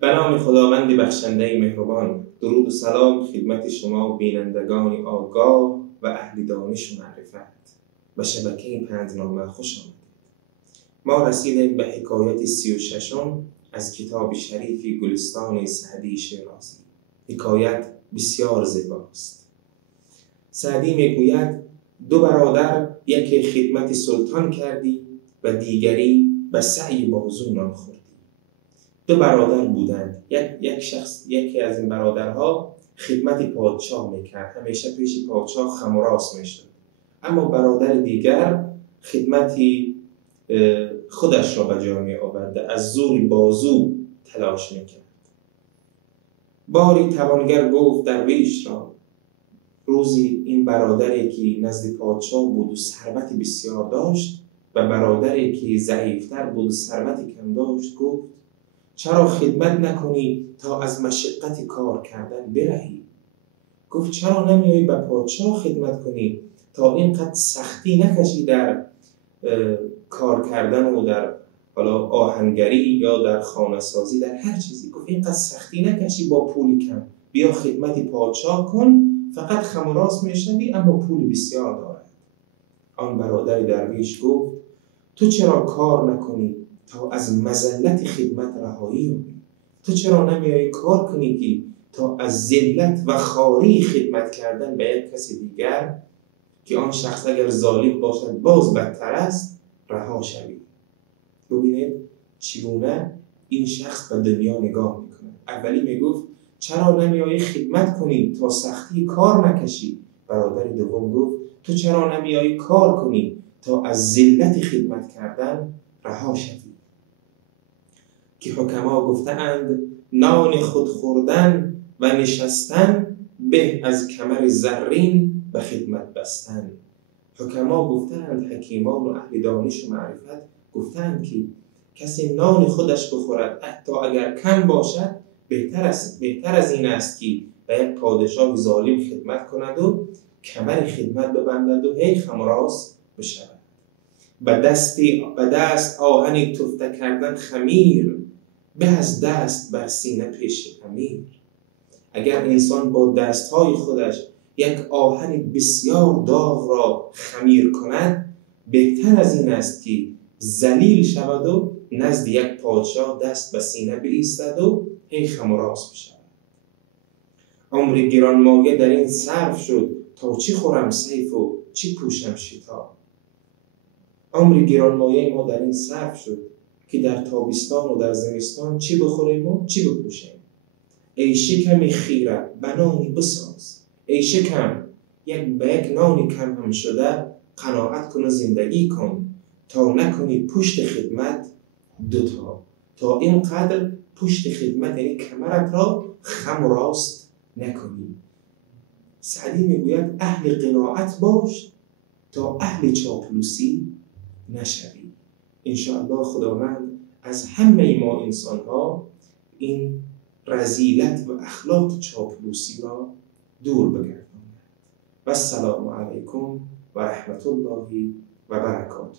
به نام خداوند بخشنده مهربان. درود و سلام خدمت شما بینندگان آگاه و اهل دانش و معرفت. به شبکه پندنامه خوش آمدید. ما رسیدیم به حکایت 36 از کتاب شریفی گلستان سعدی شیرازی. حکایت بسیار زیباست. سعدی میگوید دو برادر، یکی خدمت سلطان کردی و دیگری به سعی بازو نان خوردی. دو برادر بودند. یکی از این برادرها خدمت پادشاه میکرد، همیشه پیش پادشاه خم و راست میشد. اما برادر دیگر خدمتی خودش را به جا می آورد، از زور بازو تلاش میکرد. باری توانگر گفت درویش را. روزی این برادری که نزد پادشاه بود و ثروت بسیار داشت و برادری که ضعیفتر بود و ثروت کم داشت گفت چرا خدمت نکنی تا از مشقت کار کردن برهی؟ گفت چرا نمیایی به پادشاه خدمت کنی تا اینقدر سختی نکشی در کار کردن و در آهنگری یا در خانه سازی، در هر چیزی. گفت اینقدر سختی نکشی با پول کم، بیا خدمت پادشاه کن، فقط خم و راست میشوی اما پول بسیار دارد. آن برادر درویش گفت تو چرا کار نکنی تا از مذلت خدمت رهایی یابی؟ تو چرا نمیایی کار کنی که تا از ذلت و خواری خدمت کردن به یک کسی دیگر که آن شخص اگر ظالم باشد باز بدتر است رها شوی؟ ببینید چگونه این شخص به دنیا نگاه میکنه. اولی میگفت چرا نمیایی خدمت کنی تا سختی کار نکشی؟ برادر دوم گفت تو چرا نمیایی کار کنی تا از ذلت خدمت کردن رها شوی؟ که حکما گفتند نان خود خوردن و نشستن به از کمر زرین به خدمت بستن. حکما گفتند، حکیمان و اهل دانش و معرفت گفتند که کسی نان خودش بخورد حتی اگر کم باشد بهتر از این است که به یک پادشاه ظالم خدمت کند و کمر خدمت ببندد و هی خم و راست بشود. به دست آهنی تفته کردن خمیر به از دست بر سینه پیش امیر. اگر انسان با دستهای خودش یک آهن بسیار داغ را خمیر کند بهتر از این است که ذلیل شود و نزد یک پادشاه دست به سینه بایستد و هی خم و راست بشود. عمر گرانمایه در این صرف شد تا چی خورم صیف و چی پوشم شتا. عمر گرانمایه ما در این صرف شد که در تابستان و در زمستان چی بخوریم و چی بپوشیم. ای شکم خیره به نانی بساز. ای شکم به یک نانی کم هم شده قناعت کن و زندگی کن تا نکنی پشت خدمت دوتا. تا اینقدر پشت خدمت یعنی کمرت را خم و راست نکنی. سعدی میگوید اهل قناعت باش تا اهل چاپلوسی نشوی. انشاءالله خداوند از همه ما انسان ها این رذیلت و اخلاق چاپلوسی را دور بگرداند. و السلام علیکم و رحمت الله و برکاته.